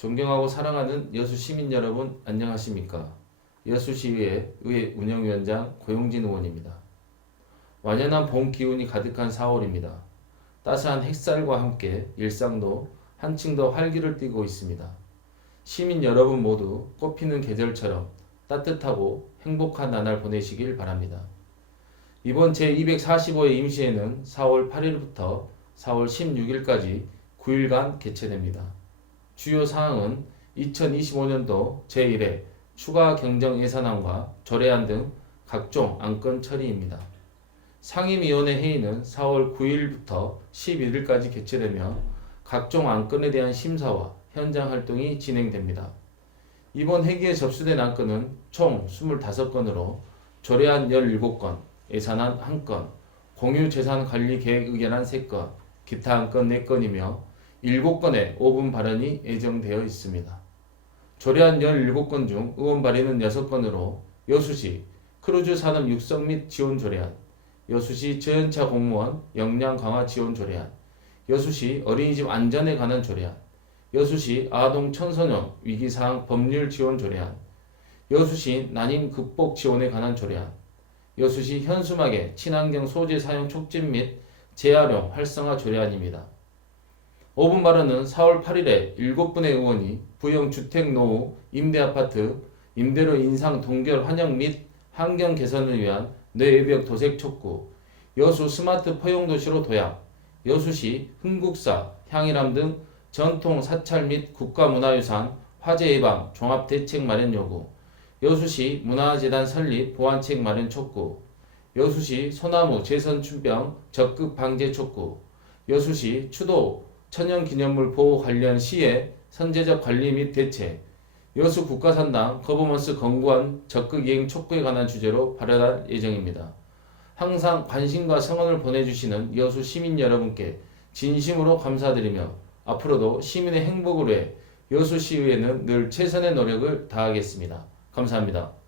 존경하고 사랑하는 여수 시민 여러분 안녕하십니까? 여수시의회 의회 운영위원장 고용진 의원입니다. 완연한 봄 기운이 가득한 4월입니다. 따스한 햇살과 함께 일상도 한층 더 활기를 띠고 있습니다. 시민 여러분 모두 꽃피는 계절처럼 따뜻하고 행복한 나날 보내시길 바랍니다. 이번 제245회 임시회는 4월 8일부터 4월 16일까지 9일간 개최됩니다. 주요 사항은 2025년도 제1회 추가 경정 예산안과 조례안 등 각종 안건 처리입니다. 상임위원회 회의는 4월 9일부터 11일까지 개최되며 각종 안건에 대한 심사와 현장 활동이 진행됩니다. 이번 회기에 접수된 안건은 총 25건으로 조례안 17건, 예산안 1건, 공유재산관리계획 의견안 3건, 기타 안건 4건이며 7건의 5분 발언이 예정되어 있습니다. 조례안 17건 중 의원 발의는 6건으로 여수시 크루즈 산업 육성 및 지원 조례안, 여수시 저연차 공무원 역량 강화 지원 조례안, 여수시 어린이집 안전에 관한 조례안, 여수시 아동 청소년 위기사항 법률 지원 조례안, 여수시 난임 극복 지원에 관한 조례안, 여수시 현수막의 친환경 소재 사용 촉진 및 재활용 활성화 조례안입니다. 5분 발언은 4월 8일에 7분의 의원이 부영 주택 노후 임대 아파트 임대료 인상 동결 환영 및 환경 개선을 위한 뇌외벽 도색 촉구, 여수 스마트 포용도시로 도약, 여수시 흥국사, 향일암 등 전통 사찰 및 국가문화유산 화재 예방 종합 대책 마련 요구, 여수시 문화재단 설립 보완책 마련 촉구, 여수시 소나무 재선 춘병 적극 방제 촉구, 여수시 추도 천연기념물 보호 관련 시의 선제적 관리 및 대책, 여수 국가산당 거버먼스 건구원 적극 이행 촉구에 관한 주제로 발언할 예정입니다. 항상 관심과 성원을 보내주시는 여수 시민 여러분께 진심으로 감사드리며 앞으로도 시민의 행복을 위해 여수시의회는 늘 최선의 노력을 다하겠습니다. 감사합니다.